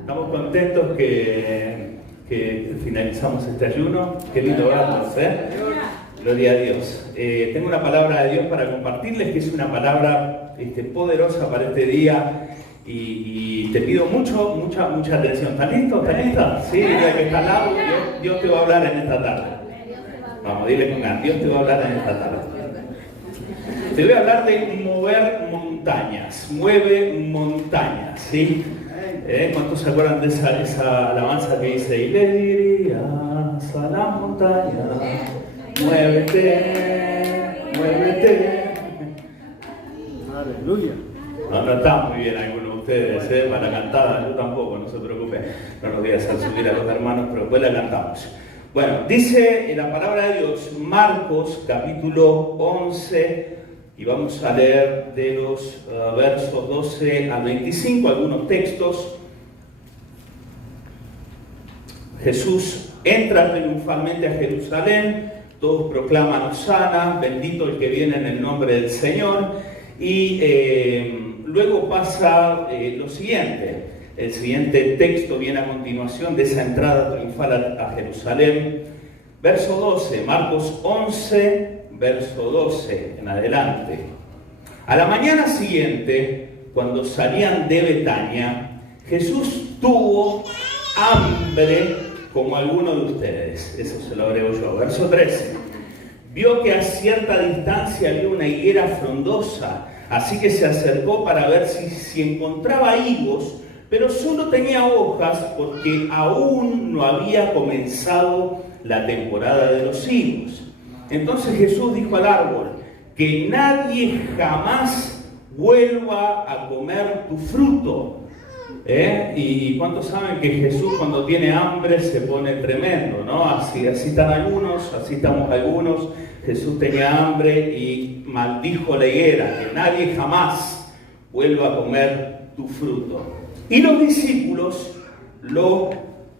Estamos contentos que finalizamos este ayuno. Qué lindo verlos, ¿eh? Gloria a Dios. Tengo una palabra de Dios para compartirles, que es una palabra poderosa para este día. Y te pido mucha atención. ¿Estás listo? ¿Estás lista? Sí, mira que está al lado. Dios te va a hablar en esta tarde. Vamos, dile con ganas. Dios te va a hablar en esta tarde. Te voy a hablar de mover montañas. Mueve montañas, ¿sí? ¿Cuántos se acuerdan de esa alabanza que dice: y le dirías a la montaña, muévete, muévete? Aleluya. No está muy bien algunos de ustedes, para la cantada, yo tampoco, no se preocupe, no nos voy a hacer subir a los hermanos, pero después la cantamos. Bueno, dice en la palabra de Dios, Marcos capítulo 11, y vamos a leer de los versos 12 al 25, algunos textos. Jesús entra triunfalmente a Jerusalén, todos proclaman Hosana, bendito el que viene en el nombre del Señor, y luego pasa lo siguiente. El siguiente texto viene a continuación de esa entrada triunfal a Jerusalén. Verso 12, Marcos 11, verso 12 en adelante. A la mañana siguiente, cuando salían de Betania, Jesús tuvo hambre como alguno de ustedes. Eso se lo agrego yo. Verso 13. Vio que a cierta distancia había una higuera frondosa, así que se acercó para ver si encontraba higos, pero solo tenía hojas porque aún no había comenzado la temporada de los higos. Entonces Jesús dijo al árbol: que nadie jamás vuelva a comer tu fruto. Y ¿cuántos saben que Jesús cuando tiene hambre se pone tremendo, ¿no? Así están algunos, así estamos algunos. Jesús tenía hambre y maldijo la higuera: que nadie jamás vuelva a comer tu fruto. Y los discípulos lo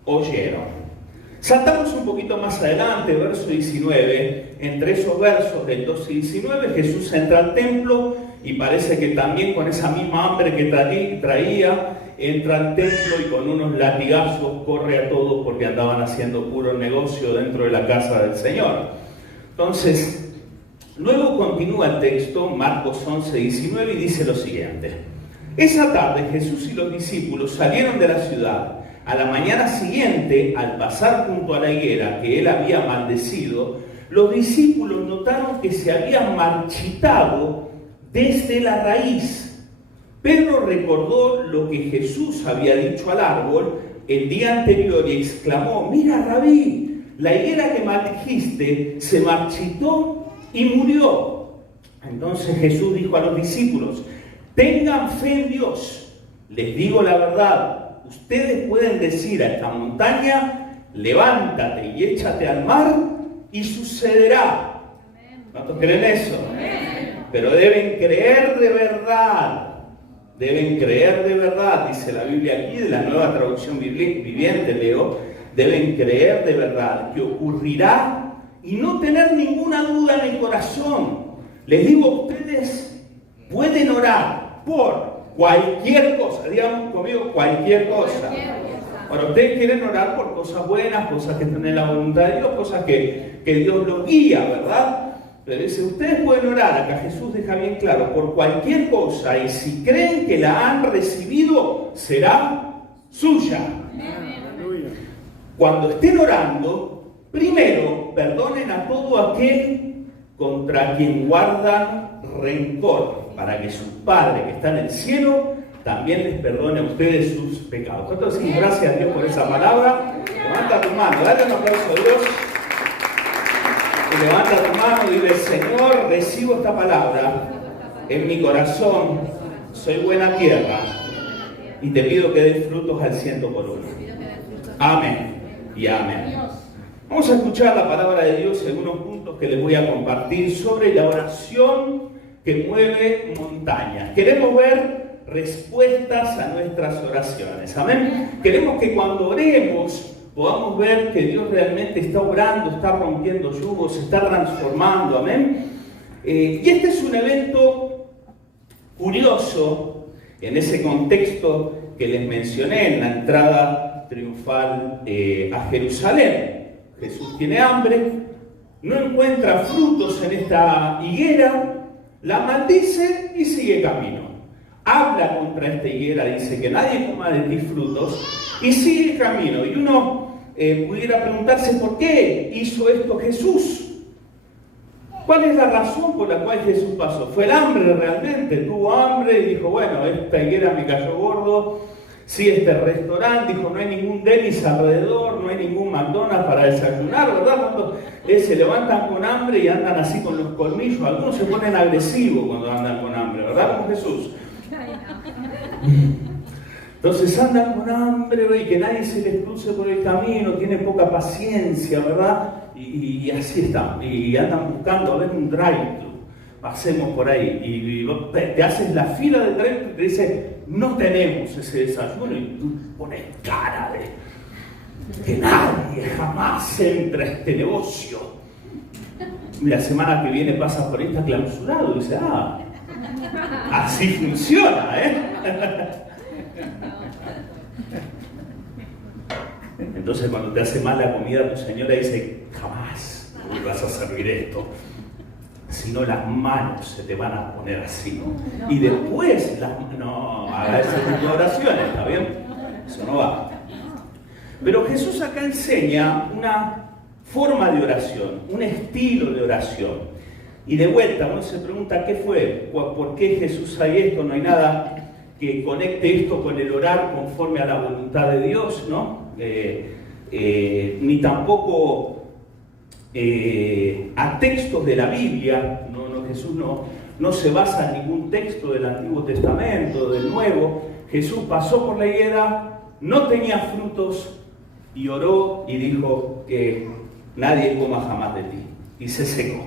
oyeron. Saltamos un poquito más adelante, verso 19. Entre esos versos del 12 y 19, Jesús entra al templo y parece que también con esa misma hambre que traía, entra al templo y con unos latigazos corre a todos porque andaban haciendo puro negocio dentro de la casa del Señor. Entonces, luego continúa el texto, Marcos 11, 19, y dice lo siguiente: esa tarde Jesús y los discípulos salieron de la ciudad. A la mañana siguiente, al pasar junto a la higuera que él había maldecido, los discípulos notaron que se había marchitado desde la raíz. Pedro recordó lo que Jesús había dicho al árbol el día anterior y exclamó: mira, Rabí, la higuera que maldijiste se marchitó y murió. Entonces Jesús dijo a los discípulos: tengan fe en Dios. Les digo la verdad, ustedes pueden decir a esta montaña: levántate y échate al mar, y sucederá. ¿Cuántos creen eso? Pero deben creer de verdad. Deben creer de verdad, dice la Biblia aquí, de la Nueva Traducción Viviente, leo: deben creer de verdad que ocurrirá y no tener ninguna duda en el corazón. Les digo, ustedes pueden orar por cualquier cosa. Digamos conmigo, cualquier cosa. Ahora, ustedes quieren orar por cosas buenas, cosas que están en la voluntad de Dios, cosas que Dios los guía, ¿verdad? Pero dice, ustedes pueden orar, acá Jesús deja bien claro, por cualquier cosa, y si creen que la han recibido, será suya. Cuando estén orando, primero perdonen a todo aquel contra quien guardan rencor, para que su Padre que está en el cielo también les perdone a ustedes sus pecados. ¿Cuántos decimos gracias a Dios por esa palabra? Levanta tu mano, dale un aplauso a Dios. Y levanta tu mano y dile: Señor, recibo esta palabra en mi corazón, soy buena tierra y te pido que des frutos al 100 por uno. Amén y amén. Vamos a escuchar la palabra de Dios en unos puntos que les voy a compartir sobre la oración que mueve montañas. Queremos ver respuestas a nuestras oraciones. Amén. Queremos que cuando oremos podamos ver que Dios realmente está obrando, está rompiendo yugos, se está transformando. Amén. Y este es un evento curioso en ese contexto que les mencioné en la entrada triunfal a Jerusalén. Jesús tiene hambre, no encuentra frutos en esta higuera, la maldice y sigue camino. Habla contra esta higuera, dice que nadie coma de ti frutos, y sigue camino. Y uno pudiera preguntarse por qué hizo esto Jesús. ¿Cuál es la razón por la cual Jesús pasó? ¿Fue el hambre realmente? Tuvo hambre y dijo, bueno, esta higuera me cayó gordo. Sí, este restaurante, dijo, no hay ningún Denny's alrededor, no hay ningún McDonald's para desayunar, ¿verdad? Cuando se levantan con hambre y andan así con los colmillos, algunos se ponen agresivos cuando andan con hambre, ¿verdad? Como Jesús. Entonces andan con hambre y que nadie se les cruce por el camino, tiene poca paciencia, ¿verdad? Y así están, y andan buscando a ver un drive-thru, pasemos por ahí, y te haces la fila del drive-thru y te dice, no tenemos ese desayuno, y tú pones cara de que nadie jamás entra a este negocio. La semana que viene pasa por ahí, está clausurado, y dice, así funciona, Entonces cuando te hace mal la comida, tu señora dice, jamás me vas a servir esto, si no las manos se te van a poner así, y después no haga ese tipo de oraciones, ¿está bien? Eso no va. Pero Jesús acá enseña una forma de oración, un estilo de oración, y de vuelta uno se pregunta qué fue, por qué Jesús hay esto, no hay nada que conecte esto con el orar conforme a la voluntad de Dios, ¿no? Ni tampoco a textos de la Biblia. Jesús no se basa en ningún texto del Antiguo Testamento, del Nuevo. Jesús pasó por la higuera, no tenía frutos, y oró y dijo que nadie coma jamás de ti, y se secó.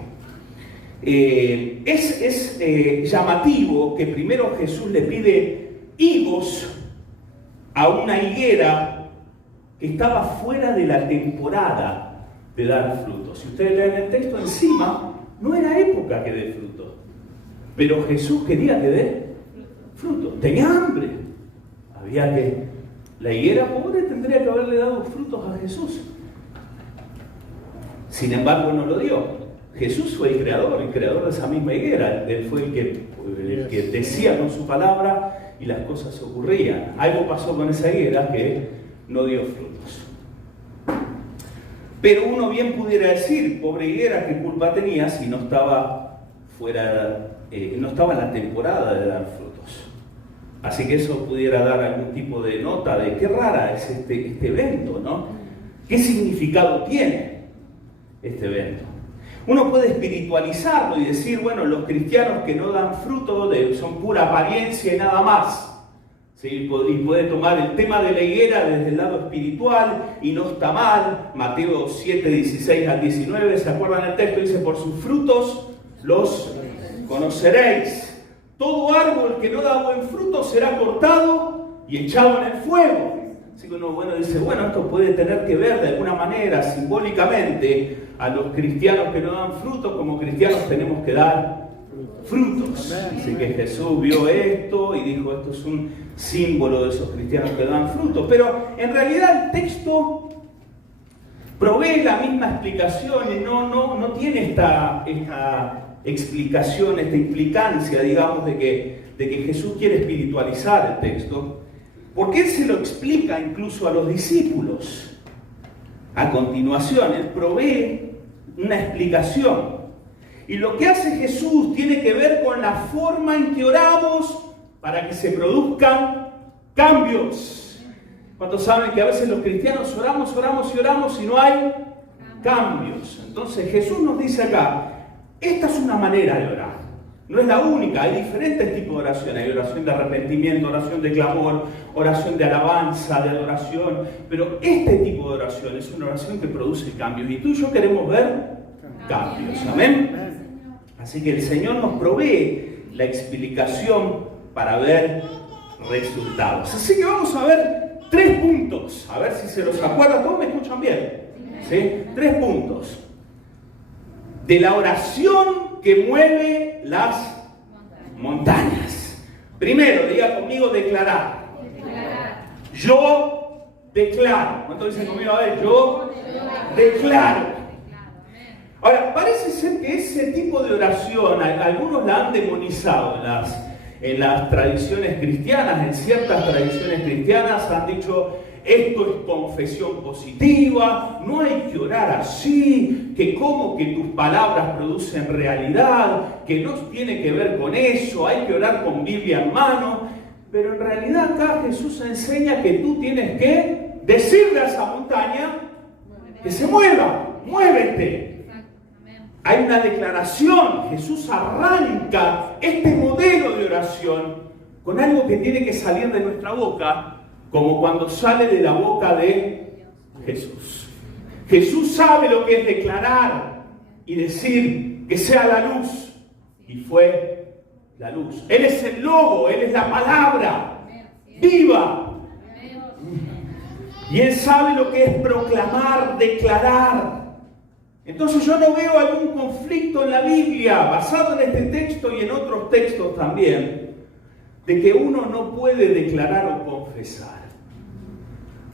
Es llamativo que primero Jesús le pide higos a una higuera que estaba fuera de la temporada de dar frutos. Si ustedes leen el texto encima, no era época que dé frutos, pero Jesús quería que dé frutos. Tenía hambre, la higuera pobre tendría que haberle dado frutos a Jesús. Sin embargo, no lo dio. Jesús fue el creador de esa misma higuera. Él fue el que decía con su palabra y las cosas ocurrían. Algo pasó con esa higuera que no dio frutos. Pero uno bien pudiera decir, pobre higuera, ¿qué culpa tenía si no estaba no estaba en la temporada de dar frutos? Así que eso pudiera dar algún tipo de nota de qué rara es este evento, ¿no? ¿Qué significado tiene este evento? Uno puede espiritualizarlo y decir, bueno, los cristianos que no dan fruto son pura apariencia y nada más. ¿Sí? Y puede tomar el tema de la higuera desde el lado espiritual y no está mal. Mateo 7, 16 al 19, ¿se acuerdan el texto? Dice, por sus frutos los conoceréis. Todo árbol que no da buen fruto será cortado y echado en el fuego. Así que uno dice, esto puede tener que ver de alguna manera, simbólicamente, a los cristianos que no dan frutos, como cristianos tenemos que dar frutos. Así que Jesús vio esto y dijo, esto es un símbolo de esos cristianos que dan frutos. Pero en realidad el texto provee la misma explicación y no tiene esta explicación, esta implicancia, digamos, de que Jesús quiere espiritualizar el texto, porque Él se lo explica incluso a los discípulos. A continuación, Él provee una explicación. Y lo que hace Jesús tiene que ver con la forma en que oramos para que se produzcan cambios. ¿Cuántos saben que a veces los cristianos oramos y no hay cambios? Entonces Jesús nos dice acá, esta es una manera de orar. No es la única, hay diferentes tipos de oración. Hay oración de arrepentimiento, oración de clamor, oración de alabanza, de adoración. Pero este tipo de oración es una oración que produce cambios. Y tú y yo queremos ver cambios. Amén. Así que el Señor nos provee la explicación para ver resultados. Así que vamos a ver 3 puntos. A ver si se los acuerdan. ¿Todos me escuchan bien? ¿Sí? 3 puntos. De la oración que mueve las montañas. Primero, diga conmigo, declarar. Yo declaro. ¿Cuántos dicen conmigo? A ver, yo declaro. Ahora, parece ser que ese tipo de oración, algunos la han demonizado en las tradiciones cristianas, en ciertas tradiciones cristianas han dicho, esto es confesión positiva, no hay que orar así, que como que tus palabras producen realidad, que no tiene que ver con eso, hay que orar con Biblia en mano. Pero en realidad acá Jesús enseña que tú tienes que decirle a esa montaña que se mueva, muévete. Hay una declaración, Jesús arranca este modelo de oración con algo que tiene que salir de nuestra boca, como cuando sale de la boca de Jesús. Jesús sabe lo que es declarar y decir que sea la luz, y fue la luz. Él es el logo, Él es la palabra viva. Y Él sabe lo que es proclamar, declarar. Entonces yo no veo algún conflicto en la Biblia, basado en este texto y en otros textos también, de que uno no puede declarar o confesar.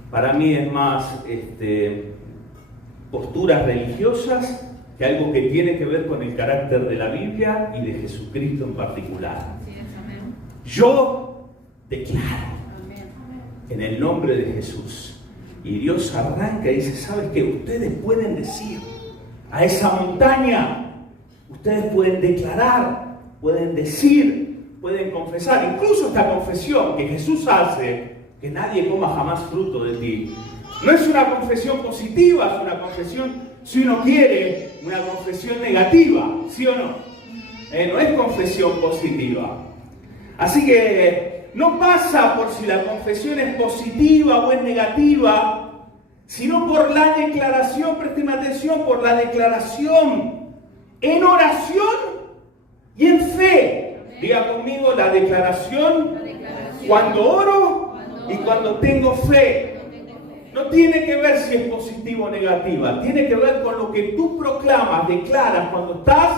Para mí es más posturas religiosas que algo que tiene que ver con el carácter de la Biblia y de Jesucristo en particular. Yo declaro en el nombre de Jesús. Y Dios arranca y dice, ¿sabes qué? Ustedes pueden decir a esa montaña, ustedes pueden declarar, pueden decir, pueden confesar. Incluso esta confesión que Jesús hace, que nadie coma jamás fruto de ti, no es una confesión positiva, es una confesión, si uno quiere, una confesión negativa, ¿sí o no? No es confesión positiva. Así que no pasa por si la confesión es positiva o es negativa, sino por la declaración, presten atención, por la declaración en oración y en fe. Diga conmigo la declaración cuando oro y cuando tengo fe. No tiene que ver si es positiva o negativa, tiene que ver con lo que tú proclamas, declaras cuando estás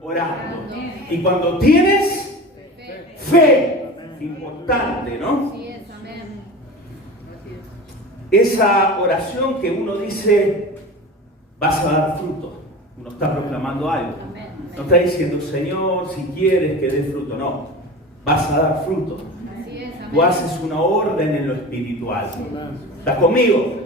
orando. Y cuando tienes fe. Importante, ¿no? Esa oración que uno dice, vas a dar fruto. Uno está proclamando algo. No está diciendo, Señor, si quieres que dé fruto. No, vas a dar fruto. Tú haces una orden en lo espiritual. ¿Estás conmigo?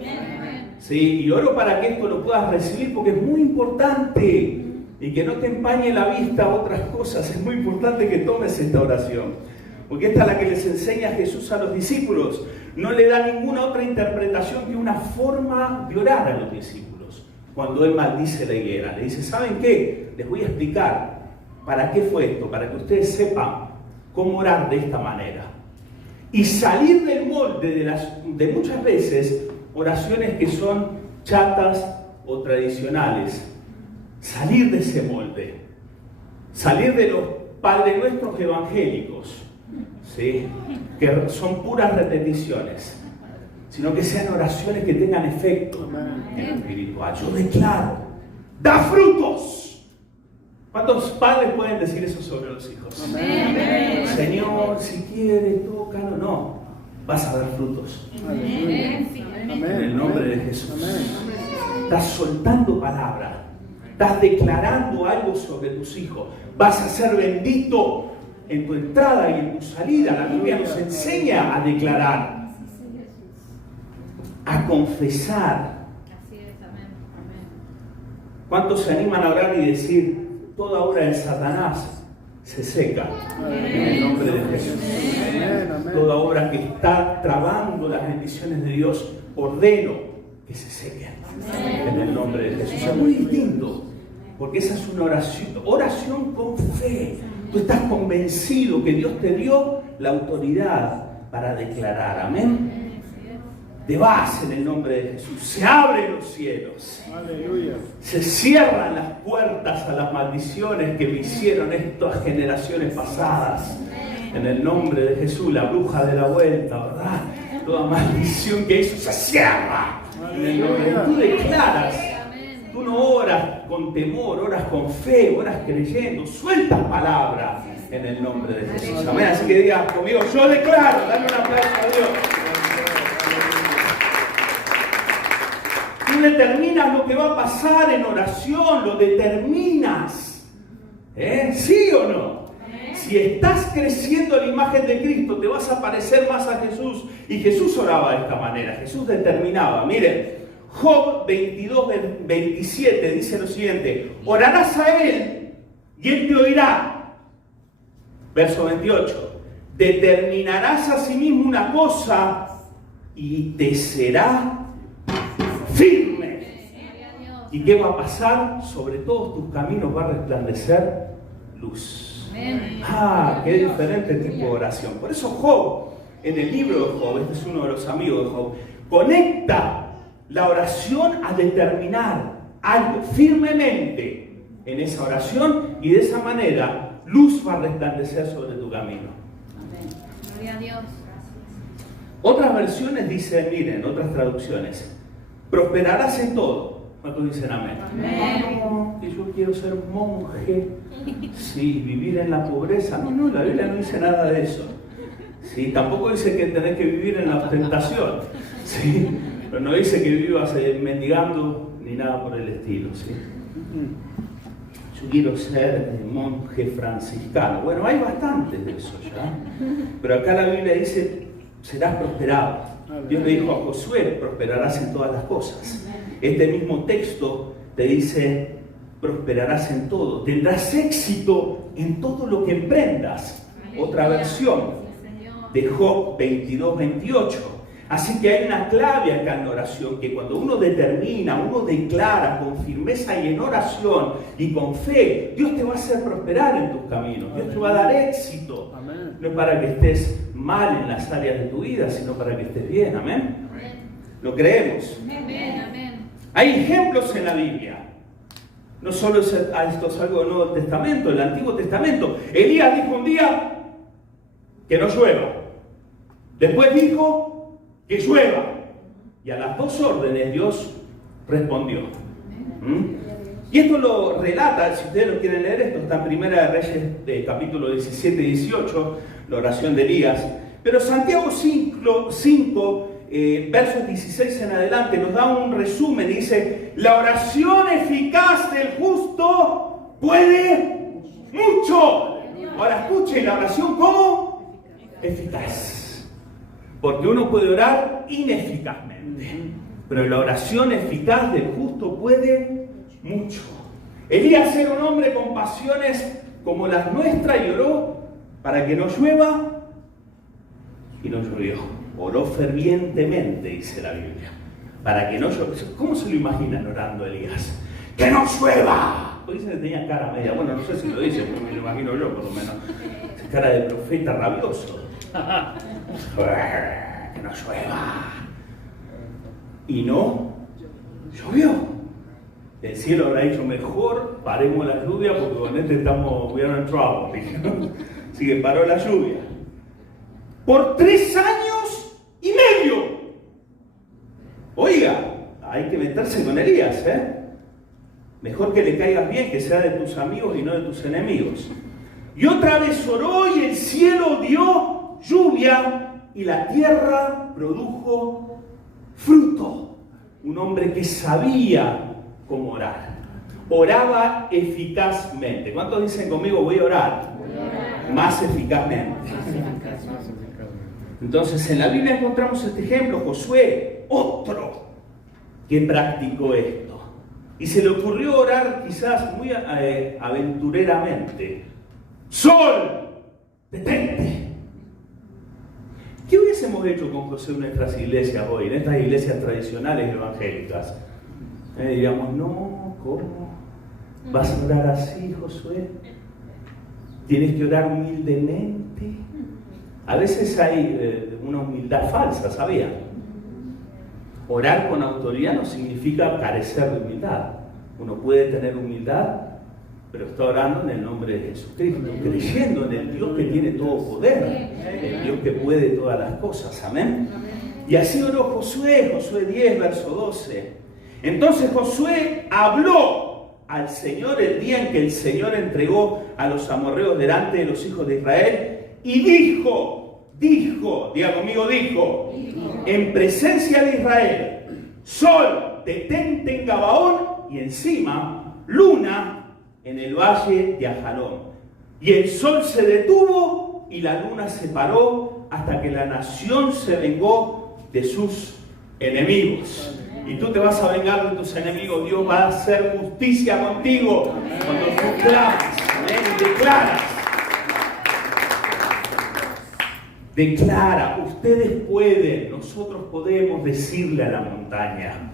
Sí, y oro para que esto lo puedas recibir porque es muy importante. Y que no te empañe la vista a otras cosas. Es muy importante que tomes esta oración. Porque esta es la que les enseña Jesús a los discípulos. No le da ninguna otra interpretación que una forma de orar a los discípulos. Cuando Él maldice la higuera, le dice, ¿saben qué? Les voy a explicar para qué fue esto, para que ustedes sepan cómo orar de esta manera. Y salir del molde de muchas veces oraciones que son chatas o tradicionales. Salir de ese molde. Salir de los Padre Nuestros evangélicos. ¿Sí? Que son puras repeticiones, sino que sean oraciones que tengan efecto en lo espiritual. Yo declaro, da frutos. ¿Cuántos padres pueden decir eso sobre los hijos? Amén. Señor, si quieres, tócalo. No, vas a dar frutos. Amén. En el nombre de Jesús. Estás soltando palabra, estás declarando algo sobre tus hijos. Vas a ser bendito en tu entrada y en tu salida. La Biblia nos enseña a declarar, a confesar. ¿Cuántos se animan a orar y decir, toda obra de Satanás se seca en el nombre de Jesús? Toda obra que está trabando las bendiciones de Dios, ordeno que se sequen en el nombre de Jesús. Es muy distinto, porque esa es una oración con fe. Tú estás convencido que Dios te dio la autoridad para declarar. Amén. Te vas en el nombre de Jesús. Se abren los cielos. Aleluya. Se cierran las puertas a las maldiciones que me hicieron estas generaciones pasadas. En el nombre de Jesús, la bruja de la vuelta, ¿verdad? Toda maldición que hizo se cierra. En el nombre de Jesús. Tú declaras. Tú no oras con temor, oras con fe, oras creyendo, sueltas palabras en el nombre de Jesús. Amén. Así que diga conmigo, yo declaro, dale un aplauso a Dios. Tú determinas lo que va a pasar en oración, lo determinas. ¿Sí o no? Si estás creciendo en la imagen de Cristo, te vas a parecer más a Jesús. Y Jesús oraba de esta manera, Jesús determinaba. Miren, Job 22:27 dice lo siguiente: orarás a Él y Él te oirá. Verso 28: determinarás a sí mismo una cosa y te será firme. ¿Y qué va a pasar? Sobre todos tus caminos va a resplandecer luz. Qué diferente tipo de oración. Por eso Job, en el libro de Job, este es uno de los amigos de Job, conecta la oración a determinar algo firmemente en esa oración, y de esa manera luz va a resplandecer sobre tu camino. Gloria a Dios. Otras versiones dicen, miren, otras traducciones: prosperarás en todo. ¿Cuántos dicen amén? Amén. Que yo quiero ser monje. Sí, vivir en la pobreza. No, la Biblia no dice nada de eso. Sí, tampoco dice que tenés que vivir en la ostentación. Sí, pero no dice que vivas mendigando ni nada por el estilo. ¿Sí? Yo quiero ser monje franciscano. Bueno, hay bastantes de eso ya. Pero acá la Biblia dice: serás prosperado. Dios le dijo a Josué: prosperarás en todas las cosas. Este mismo texto te dice: prosperarás en todo, tendrás éxito en todo lo que emprendas. Otra versión de Job 22:28. Así que hay una clave acá en la oración, que cuando uno determina, uno declara con firmeza y en oración y con fe, Dios te va a hacer prosperar en tus caminos. Dios te va a dar éxito. No es para que estés mal en las áreas de tu vida, sino para que estés bien. Amén. ¿Lo creemos? Amén. Hay ejemplos en la Biblia. No solo esto es algo del Nuevo Testamento, del Antiguo Testamento. Elías dijo un día que no llueva. Después dijo que llueva. Y a las dos órdenes Dios respondió. Y esto lo relata, si ustedes lo quieren leer, esto está en Primera de Reyes, de capítulo 17 y 18, la oración de Elías. Pero Santiago 5 versos 16 en adelante nos da un resumen. Dice: la oración eficaz del justo puede mucho. Ahora escuchen, la oración ¿cómo? Eficaz. Porque uno puede orar ineficazmente, pero la oración eficaz del justo puede mucho. Elías era un hombre con pasiones como las nuestras y oró para que no llueva, y no llovió. Oró fervientemente, dice la Biblia, para que no llueva. ¿Cómo se lo imaginan orando Elías? ¡Que no llueva! Pues dice que tenía cara media, bueno, no sé si lo dice, pero me lo imagino yo por lo menos. Esa cara de profeta rabioso. ¡Que no llueva! Y no llovió. El cielo habrá dicho: mejor paremos la lluvia porque con este estamos, we are in trouble. Así que paró la lluvia. Por 3 años y medio. Oiga, hay que meterse con Elías, Mejor que le caigas bien, que sea de tus amigos y no de tus enemigos. Y otra vez oró y el cielo dio lluvia y la tierra produjo fruto. Un hombre que sabía cómo orar. Oraba eficazmente. ¿Cuántos dicen conmigo: voy a orar? Más eficazmente. Entonces en la Biblia encontramos este ejemplo: Josué, otro que practicó esto. Y se le ocurrió orar quizás muy aventureramente: sol, detente. ¿Qué hubiésemos hecho con Josué en nuestras iglesias hoy, en estas iglesias tradicionales evangélicas? Diríamos: no, ¿cómo? ¿Vas a orar así, Josué? Tienes que orar humildemente. A veces hay una humildad falsa, ¿sabían? Orar con autoridad no significa carecer de humildad. Uno puede tener humildad, pero está orando en el nombre de Jesucristo, creyendo en el Dios que tiene todo poder, el Dios que puede todas las cosas. Amén. Y así oró Josué, Josué 10, verso 12. Entonces Josué habló al Señor el día en que el Señor entregó a los amorreos delante de los hijos de Israel, y dijo, diga conmigo, dijo, en presencia de Israel: sol, detente en Gabaón y encima luna en el valle de Ajalón. Y el sol se detuvo y la luna se paró hasta que la nación se vengó de sus enemigos. Y tú te vas a vengar de tus enemigos. Dios va a hacer justicia contigo cuando tú clamas, amén, y declaras. Declara, ustedes pueden, nosotros podemos decirle a la montaña.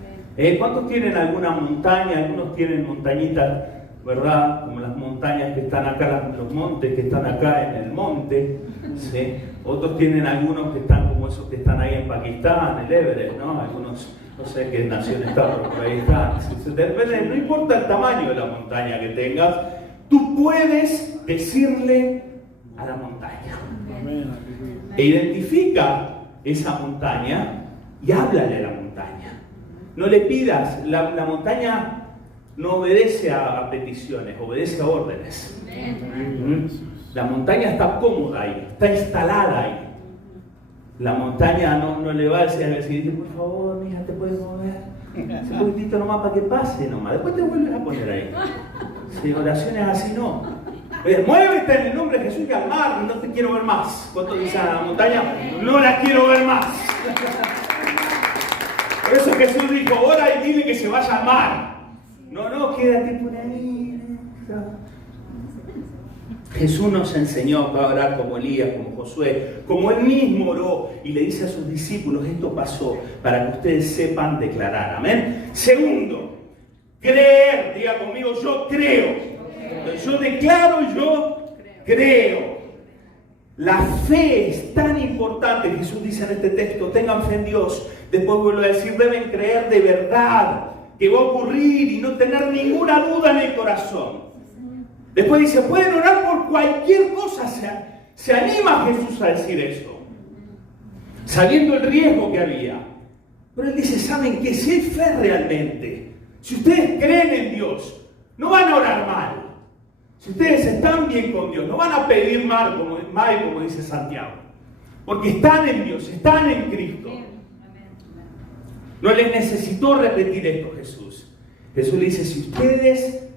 ¿Cuántos tienen alguna montaña? Algunos tienen montañitas, ¿verdad? Como las montañas que están acá, los montes que están acá en el monte, ¿sí? Otros tienen algunos que están como esos que están ahí en Pakistán, el Everest, ¿no? Algunos, no sé qué nación está, pero por ahí están. Depende, no importa el tamaño de la montaña que tengas, tú puedes decirle a la montaña. E identifica esa montaña y háblale a la montaña. No le pidas, la montaña no obedece a peticiones, obedece a órdenes. La montaña está cómoda ahí, está instalada ahí. La montaña no le va a decir al vecino, por favor, mija, ¿te puedes mover? Un poquitito nomás para que pase nomás. Después te vuelves a poner ahí. Si oraciones así no. Oye, muévete en el nombre de Jesús y al mar, no te quiero ver más. ¿Cuántos dicen a la montaña? No la quiero ver más. Por eso Jesús dijo, ora y dile que se vaya al mar. No, quédate por ahí. Jesús nos enseñó a orar como Elías, como Josué, como él mismo oró y le dice a sus discípulos, esto pasó para que ustedes sepan declarar. Amén. Segundo, creer. Diga conmigo, yo creo. Yo declaro, yo creo. La fe es tan importante. Jesús dice en este texto, tengan fe en Dios. Después vuelvo a decir, deben creer de verdad que va a ocurrir y no tener ninguna duda en el corazón. Después dice, pueden orar por cualquier cosa. Se anima Jesús a decir eso, sabiendo el riesgo que había. Pero él dice, ¿saben qué? Si hay fe realmente, si ustedes creen en Dios, no van a orar mal. Si ustedes están bien con Dios, no van a pedir mal, como dice Santiago. Porque están en Dios, están en Cristo. No les necesitó repetir esto Jesús. Jesús le dice, si ustedes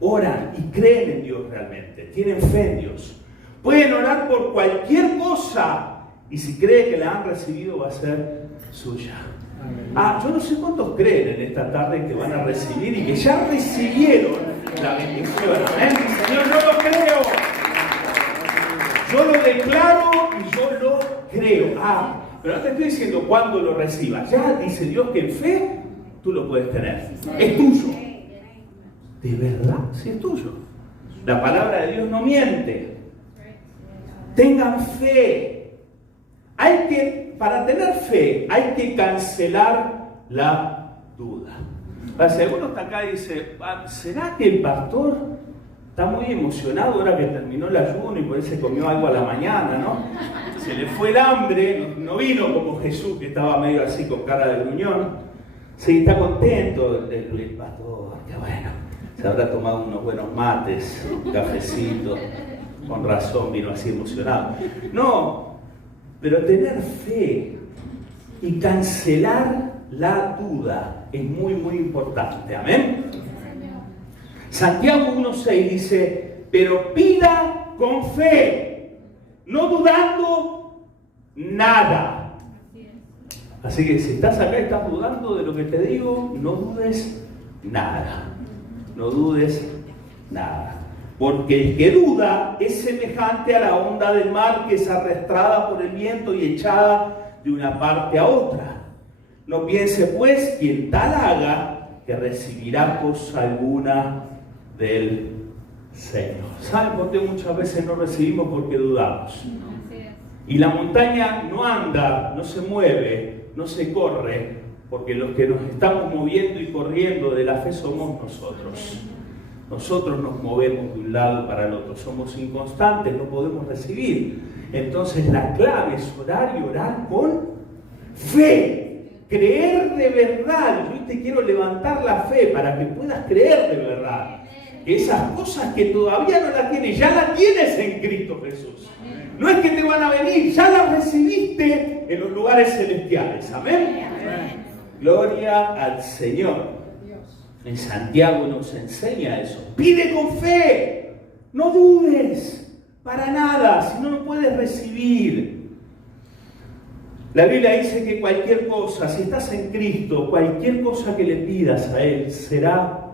oran y creen en Dios realmente, tienen fe en Dios, pueden orar por cualquier cosa y si creen que la han recibido va a ser suya. Yo no sé cuántos creen en esta tarde que van a recibir y que ya recibieron la bendición. Amén. Señor, yo lo creo. Yo lo declaro y yo lo creo. Pero no te estoy diciendo cuándo lo recibas. Ya dice Dios que en fe tú lo puedes tener. Es tuyo. ¿De verdad? Sí, es tuyo. La palabra de Dios no miente. Tengan fe. Para tener fe, hay que cancelar la duda. Si alguno está acá y dice, ¿será que el pastor está muy emocionado ahora que terminó el ayuno y por eso se comió algo a la mañana, ¿no? Se le fue el hambre, no vino como Jesús, que estaba medio así con cara de gruñón. Sí, está contento el pastor, qué bueno. Se habrá tomado unos buenos mates, un cafecito, con razón vino así emocionado. No. Pero tener fe y cancelar la duda es muy, muy importante. Amén. Santiago 1:6 dice, pero pida con fe, no dudando nada. Así que si estás acá y estás dudando de lo que te digo, no dudes nada. No dudes nada. Porque el que duda es semejante a la onda del mar que es arrastrada por el viento y echada de una parte a otra. No piense pues quien tal haga que recibirá cosa alguna del Señor. ¿Saben por qué muchas veces no recibimos? Porque dudamos. Y la montaña no anda, no se mueve, no se corre, porque los que nos estamos moviendo y corriendo de la fe somos nosotros. Nosotros nos movemos de un lado para el otro, somos inconstantes, no podemos recibir. Entonces la clave es orar y orar con fe, creer de verdad. Yo te quiero levantar la fe para que puedas creer de verdad. Que esas cosas que todavía no las tienes, ya las tienes en Cristo Jesús. No es que te van a venir, ya las recibiste en los lugares celestiales. Amén. Gloria al Señor. En Santiago nos enseña eso. Pide con fe, no dudes para nada, si no, no puedes recibir. La Biblia dice que cualquier cosa, si estás en Cristo, cualquier cosa que le pidas a Él será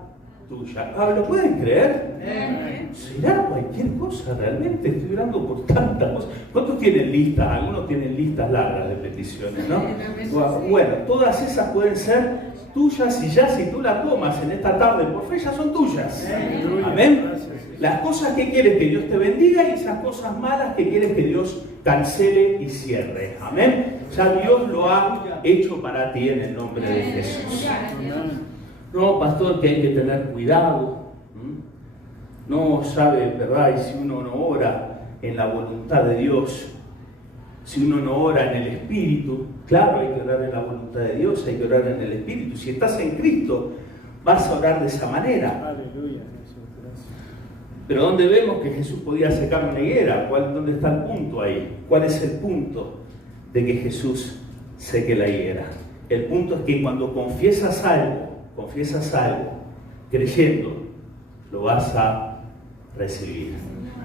tuya. ¿Lo pueden creer? ¿Será cualquier cosa realmente? Estoy orando por tantas cosas. ¿Cuántos tienen listas? Algunos tienen listas largas de peticiones, ¿no? Bueno, todas esas pueden ser tuyas y ya si tú las tomas en esta tarde por fe ya son tuyas. Amén. Las cosas que quieres que Dios te bendiga y esas cosas malas que quieres que Dios cancele y cierre. Amén. Ya Dios lo ha hecho para ti en el nombre de Jesús. No, pastor, que hay que tener cuidado. No sabe, ¿verdad? Y si uno no ora en la voluntad de Dios, si uno no ora en el Espíritu, claro, hay que orar en la voluntad de Dios, hay que orar en el Espíritu. Si estás en Cristo, vas a orar de esa manera. Aleluya. Pero ¿dónde vemos que Jesús podía secar una higuera? ¿Dónde está el punto ahí? ¿Cuál es el punto de que Jesús seque la higuera? El punto es que cuando confiesas algo, creyendo, lo vas a recibir.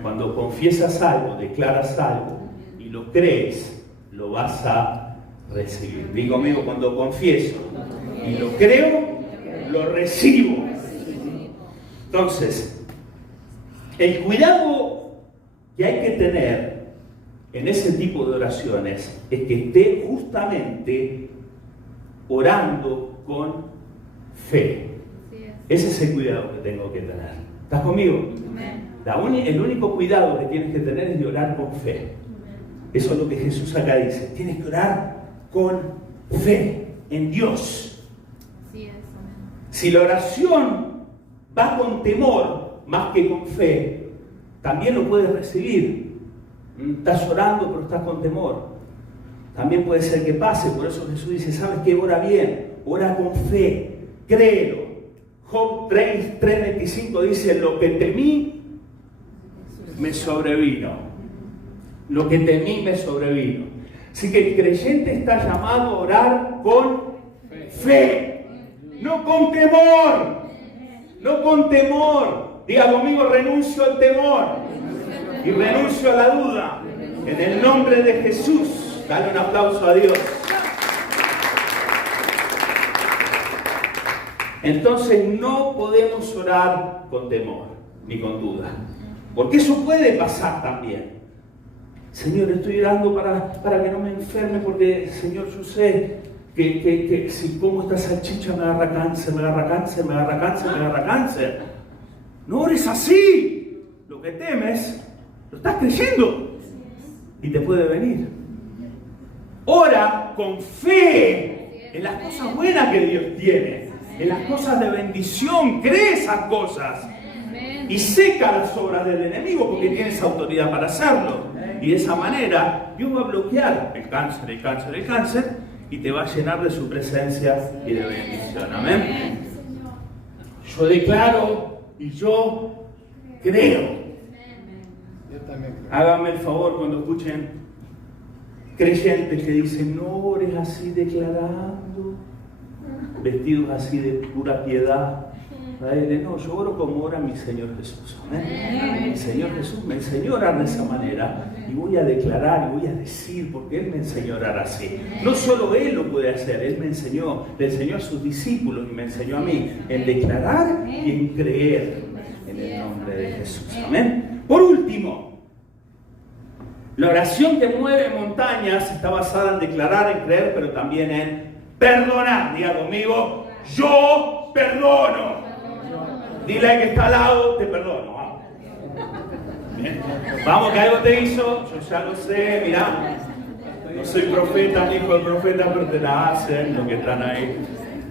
Cuando confiesas algo, declaras algo y lo crees, lo vas a recibir. Digo conmigo, cuando confieso y lo creo, lo recibo. Entonces, el cuidado que hay que tener en ese tipo de oraciones es que esté justamente orando con fe. Ese es el cuidado que tengo que tener. ¿Estás conmigo? El único cuidado que tienes que tener es de orar con fe. Eso es lo que Jesús acá dice. Tienes que orar con fe en Dios. Si la oración va con temor más que con fe, también lo puedes recibir. Estás orando pero estás con temor. También puede ser que pase. Por eso Jesús dice, ¿sabes qué? Ora bien, ora con fe, créelo. Job 3:25 dice, lo que temí me sobrevino. Lo que temí me sobrevino. Así que el creyente está llamado a orar con fe, no con temor. No con temor. Diga conmigo, renuncio al temor y renuncio a la duda. En el nombre de Jesús. Dale un aplauso a Dios. Entonces no podemos orar con temor ni con duda. Porque eso puede pasar también. Señor, estoy orando para que no me enferme porque, Señor, yo sé que si como esta salchicha me agarra cáncer, me agarra cáncer, me agarra cáncer, me agarra cáncer. No ores así. Lo que temes, lo estás creyendo y te puede venir. Ora con fe en las cosas buenas que Dios tiene, en las cosas de bendición. Cree esas cosas y seca las obras del enemigo porque tienes autoridad para hacerlo. Y de esa manera Dios va a bloquear el cáncer y te va a llenar de su presencia y de bendición. Amén. Yo declaro y yo creo. Háganme el favor cuando escuchen creyentes que dicen, no ores así declarando, vestidos así de pura piedad. No, yo oro como ora mi Señor Jesús. Amén. Mi Señor Jesús me enseñó a orar de esa manera y voy a declarar y voy a decir porque Él me enseñó a orar así. No solo Él lo puede hacer, Él me enseñó, le enseñó a sus discípulos y me enseñó a mí en declarar y en creer en el nombre de Jesús. Amén. Por último, la oración que mueve montañas está basada en declarar, en creer, pero también en perdonar. Diga conmigo, yo perdono. Dile al que está al lado, te perdono. Vamos. Bien. Vamos, que algo te hizo, yo ya lo sé, mirá. No soy profeta, ni hijo de profeta, pero te la hacen los que están ahí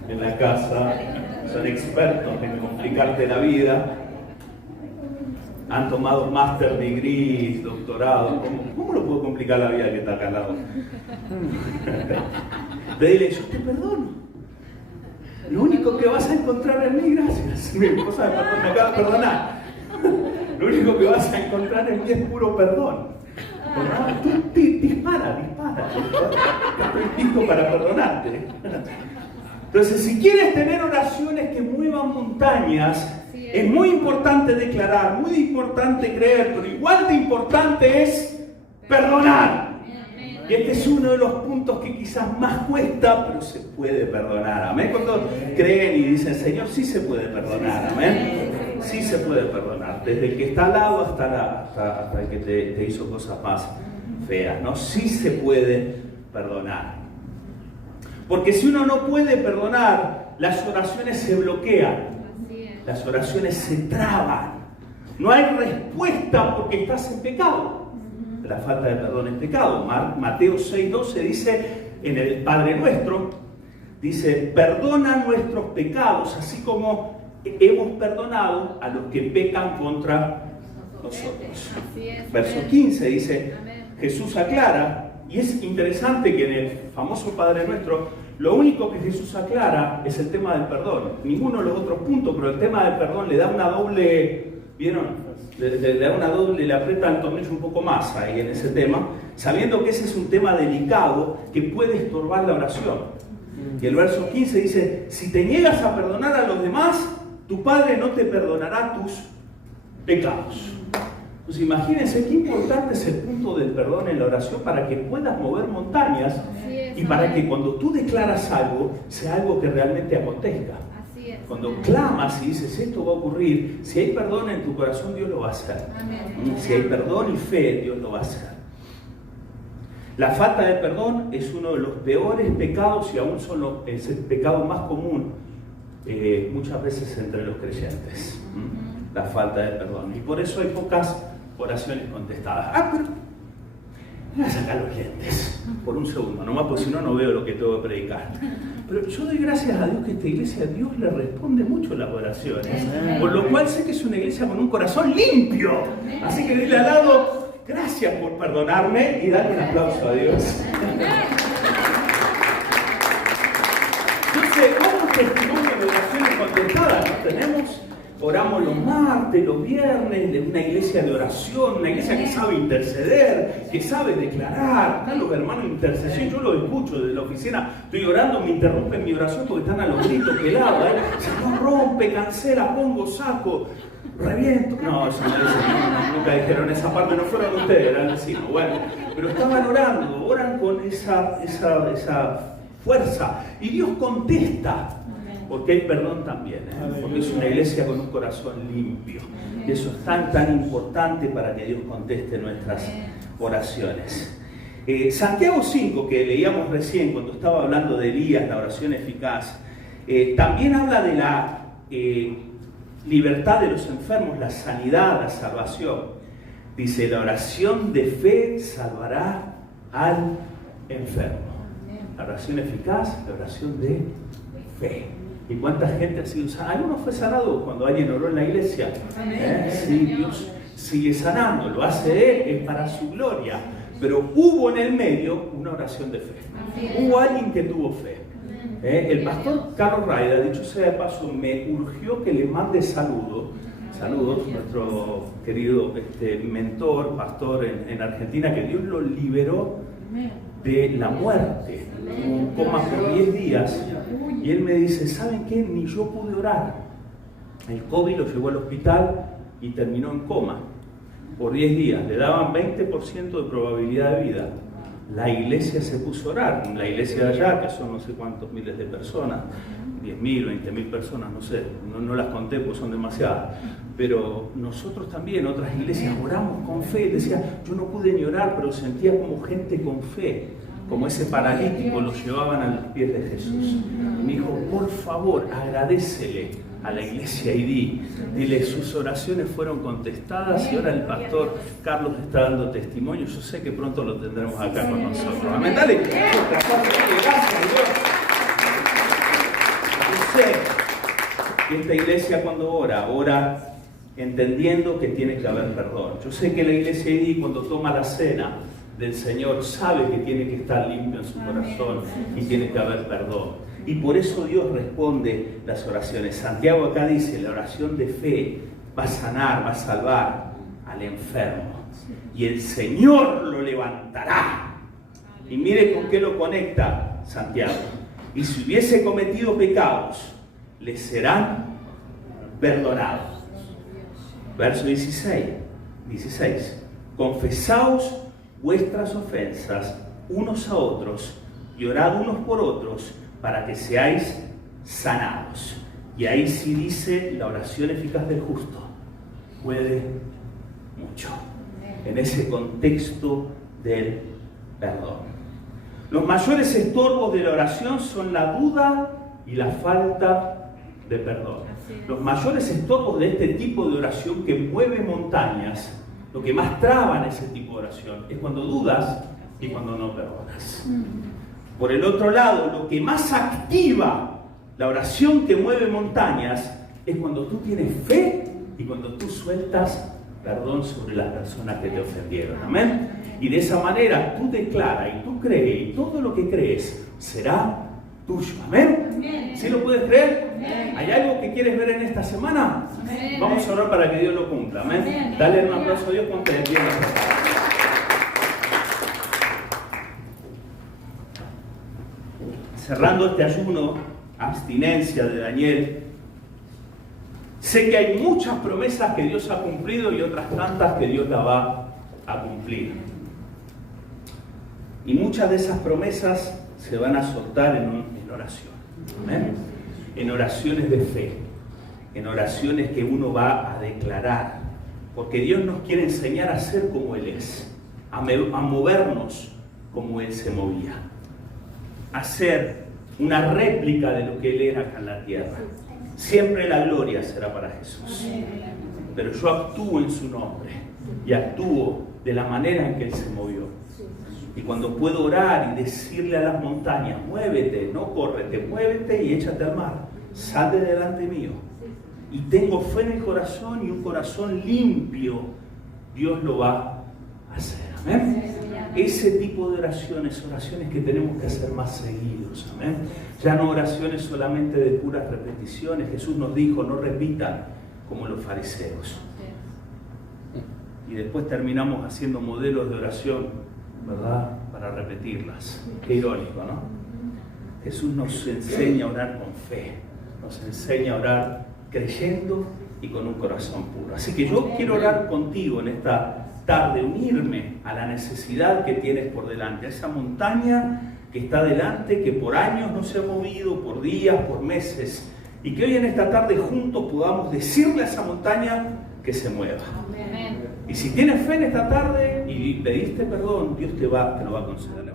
en la casa. Son expertos en complicarte la vida. Han tomado master degrees, doctorado. ¿Cómo lo puedo complicar la vida que está acá al lado? Pero dile, yo te perdono. Lo único que vas a encontrar en mí, gracias. Mi esposa me acaba de perdonar. Lo único que vas a encontrar en mí es puro perdón. Tú dispara. Estoy listo para perdonarte. Entonces, si quieres tener oraciones que muevan montañas, es muy importante declarar, muy importante creer, pero igual de importante es perdonar. Y este es uno de los puntos que quizás más cuesta, pero se puede perdonar. Amén. Cuando creen y dicen, Señor, sí se puede perdonar. Amén. Sí se puede perdonar. Desde el que está al lado hasta el que te hizo cosas más feas, ¿no? Sí se puede perdonar. Porque si uno no puede perdonar, las oraciones se bloquean. Las oraciones se traban. No hay respuesta porque estás en pecado. La falta de perdón es pecado. Mateo 6:12 dice en el Padre Nuestro, dice, perdona nuestros pecados, así como hemos perdonado a los que pecan contra nosotros. Verso 15 dice, Jesús aclara, y es interesante que en el famoso Padre Nuestro, lo único que Jesús aclara es el tema del perdón. Ninguno de los otros puntos, pero el tema del perdón le da una doble, ¿vieron? Le da una doble, le aprieta el tornillo un poco más ahí en ese tema, sabiendo que ese es un tema delicado que puede estorbar la oración. Y el verso 15 dice, si te niegas a perdonar a los demás, tu Padre no te perdonará tus pecados. Pues imagínense qué importante es el punto del perdón en la oración para que puedas mover montañas y para que cuando tú declaras algo, sea algo que realmente acontezca. Cuando clamas y dices, esto va a ocurrir, si hay perdón en tu corazón, Dios lo va a hacer. Si hay perdón y fe, Dios lo va a hacer. La falta de perdón es uno de los peores pecados y aún es el pecado más común muchas veces entre los creyentes. La falta de perdón. Y por eso hay pocas oraciones contestadas. Pero voy a sacar los lentes por un segundo, nomás porque si no, no veo lo que tengo que predicar. Pero yo doy gracias a Dios que esta iglesia, Dios le responde mucho las oraciones. Por lo cual sé que es una iglesia con un corazón limpio. Así que dile al lado, gracias por perdonarme y dale un aplauso a Dios. Entonces, ¿cómo testimonio de oraciones contestadas? ¿No tenemos? Oramos los martes, los viernes, de una iglesia de oración, una iglesia que sabe interceder, que sabe declarar. Están los hermanos de intercesión, yo los escucho desde la oficina, estoy orando, me interrumpen mi oración porque están a los gritos pelados. Se nos rompe, cancela, pongo, saco, reviento. No, eso no dicen, nunca dijeron esa parte, no fueron ustedes, eran vecinos. Bueno, pero estaban orando, oran con esa fuerza y Dios contesta. Porque hay perdón también, porque es una iglesia con un corazón limpio. Y eso es tan importante para que Dios conteste nuestras oraciones. Santiago 5, que leíamos recién cuando estaba hablando de Elías, la oración eficaz, también habla de la libertad de los enfermos, la sanidad, la salvación. Dice, la oración de fe salvará al enfermo. La oración eficaz, la oración de fe. ¿Y cuánta gente ha sido sanada? ¿Alguno fue sanado cuando alguien oró en la iglesia? Sí, Dios sigue sanando, lo hace Él, es para su gloria. Pero hubo en el medio una oración de fe. Hubo alguien que tuvo fe. El pastor Carlos Raida, dicho sea de paso, me urgió que le mande saludos, nuestro querido mentor, pastor en Argentina, que Dios lo liberó de la muerte. Tuvo un coma por 10 días. Y él me dice, ¿saben qué? Ni yo pude orar. El COVID lo llevó al hospital y terminó en coma por 10 días. Le daban 20% de probabilidad de vida. La iglesia se puso a orar. La iglesia de allá, que son no sé cuántos miles de personas, 10.000, 20.000 personas, no sé, no las conté porque son demasiadas. Pero nosotros también, otras iglesias, oramos con fe. Decía, yo no pude ni orar, pero sentía como gente con fe. Como ese paralítico, lo llevaban a los pies de Jesús. Y me dijo, por favor, agradécele a la iglesia y dile, sus oraciones fueron contestadas y ahora el pastor Carlos está dando testimonio. Yo sé que pronto lo tendremos acá con nosotros. Amén. Dale, gracias a Dios. Yo sé que esta iglesia cuando ora entendiendo que tiene que haber perdón. Yo sé que la iglesia ID cuando toma la cena del Señor sabe que tiene que estar limpio en su corazón y tiene que haber perdón. Y por eso Dios responde las oraciones. Santiago acá dice, la oración de fe va a sanar, va a salvar al enfermo. Y el Señor lo levantará. Y mire con qué lo conecta Santiago. y si hubiese cometido pecados, les serán perdonados. Verso 16. Confesaos vuestras ofensas unos a otros y orad unos por otros para que seáis sanados. Y ahí sí dice la oración eficaz del justo. Puede mucho. En ese contexto del perdón. Los mayores estorbos de la oración son la duda y la falta de perdón. Los mayores estorbos de este tipo de oración que mueve montañas, lo que más traba en ese tipo de oración es cuando dudas y cuando no perdonas. Por el otro lado, lo que más activa la oración que mueve montañas es cuando tú tienes fe y cuando tú sueltas perdón sobre las personas que te ofendieron. Amén. Y de esa manera tú declaras y tú crees y todo lo que crees será tuyo. Amén. ¿Sí lo puedes creer? Amén. ¿Hay algo que quieres ver en esta semana? Amén. Vamos a orar para que Dios lo cumpla. Amén. Amén. Dale un aplauso a Dios con que le entienda. Cerrando este ayuno, abstinencia de Daniel, sé que hay muchas promesas que Dios ha cumplido y otras tantas que Dios la va a cumplir. Y muchas de esas promesas se van a soltar en oración. ¿Amén? En oraciones de fe, en oraciones que uno va a declarar, porque Dios nos quiere enseñar a ser como Él es, a movernos como Él se movía, a ser una réplica de lo que Él era acá en la tierra. Siempre la gloria será para Jesús, pero yo actúo en su nombre y actúo de la manera en que Él se movió. Y cuando puedo orar y decirle a las montañas, muévete, no córrete, muévete y échate al mar, sal de delante mío. Y tengo fe en el corazón y un corazón limpio, Dios lo va a hacer. ¿Amén? Ese tipo de oraciones que tenemos que hacer más seguidos. ¿Amén? Ya no oraciones solamente de puras repeticiones. Jesús nos dijo, no repitan como los fariseos. Y después terminamos haciendo modelos de oración, ¿verdad? Para repetirlas. Qué irónico, ¿no? Jesús nos enseña a orar con fe, nos enseña a orar creyendo y con un corazón puro. Así que yo quiero orar contigo en esta tarde, unirme a la necesidad que tienes por delante, a esa montaña que está delante, que por años no se ha movido, por días, por meses, y que hoy en esta tarde juntos podamos decirle a esa montaña que se mueva. Amén. Y si tienes fe en esta tarde y pediste perdón, Dios te lo va a conceder.